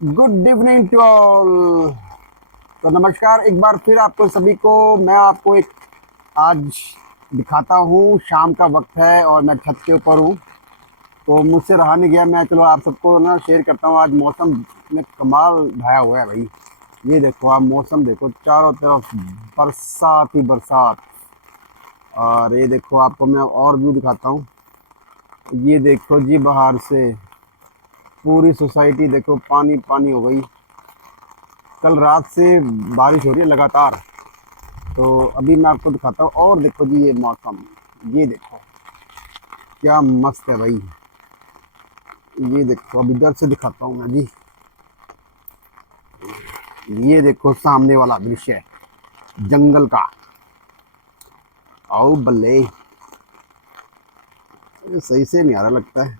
Good evening to all. तो नमस्कार एक बार फिर आपको सभी को। मैं आपको एक आज दिखाता हूँ। शाम का वक्त है और मैं छत के ऊपर हूँ, तो मुझसे रहा नहीं गया। मैं चलो आप सबको ना शेयर करता हूँ। आज मौसम में कमाल ढाया हुआ है भाई। ये देखो, आप मौसम देखो, चारों तरफ बरसात ही बरसात। और ये देखो, आपको मैं और व्यू दिखाता हूँ। ये देखो जी, बाहर से पूरी सोसाइटी देखो पानी पानी हो गई। कल रात से बारिश हो रही है लगातार। तो अभी मैं आपको दिखाता हूँ। और देखो जी, ये मौसम, ये देखो क्या मस्त है भाई। ये देखो, अब इधर से दिखाता हूँ मैं जी। ये देखो सामने वाला दृश्य जंगल का। आओ बल्ले, ये सही से नहीं आ रहा लगता है।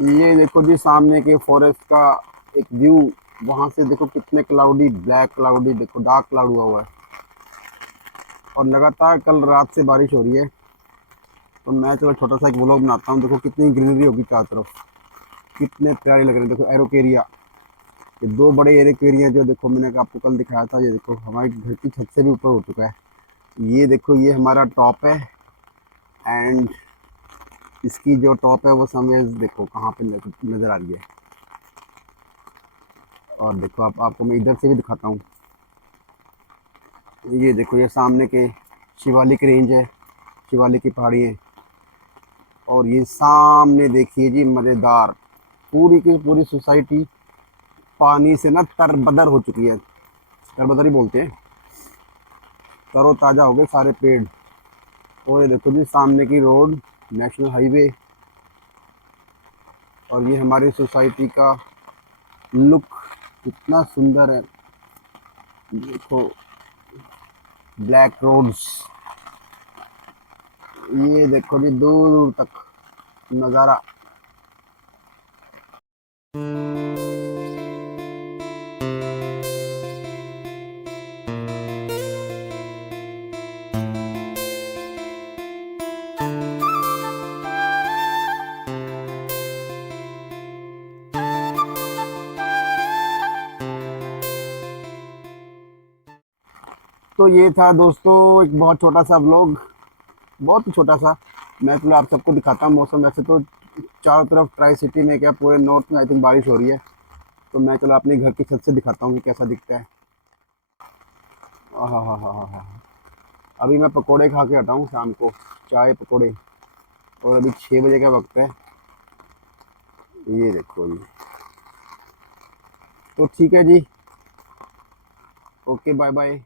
ये देखो जी, सामने के फॉरेस्ट का एक व्यू। वहां से देखो कितने क्लाउडी, ब्लैक क्लाउडी, देखो डार्क क्लाउड हुआ है। और लगातार कल रात से बारिश हो रही है। तो मैं चलो छोटा सा एक व्लॉग बनाता हूँ। देखो कितनी ग्रीनरी होगी चारों तरफ, कितने प्यारे लग रहे हैं। देखो एरोकेरिया, ये दो बड़े एरोकेरिया जो देखो मैंने आपको कल दिखाया था। ये देखो हमारे घर की छत से भी ऊपर हो चुका है। ये देखो, ये हमारा टॉप है। एंड इसकी जो टॉप है वो सामने देखो कहाँ पे नज़र आ रही है। और देखो आपको मैं इधर से भी दिखाता हूँ। ये देखो, ये सामने के शिवालिक रेंज है, शिवालिक की पहाड़ी है। और ये सामने देखिए जी, मज़ेदार पूरी की पूरी सोसाइटी पानी से ना तरबदर हो चुकी है। तरबदर ही बोलते हैं। तरोताज़ा हो गए सारे पेड़। और ये देखो जी, सामने की रोड, नेशनल हाईवे। और ये हमारी सोसाइटी का लुक कितना सुंदर है। देखो ब्लैक रोड्स। ये देखो जी, दूर दूर तक नज़ारा। तो ये था दोस्तों एक बहुत छोटा सा व्लॉग, बहुत ही छोटा सा। मैं चलो आप सबको दिखाता हूँ मौसम। वैसे तो चारों तरफ ट्राई सिटी में, क्या पूरे नॉर्थ में आई थिंक बारिश हो रही है। तो मैं चलो अपने घर की छत से दिखाता हूँ कि कैसा दिखता है। हाँ हाँ हाँ हाँ हाँ। अभी मैं पकोड़े खा के हटा हूँ शाम को, चाय पकोड़े। और अभी 6 बजे का वक्त है। ये देखो जी। तो ठीक है जी, ओके बाय बाय।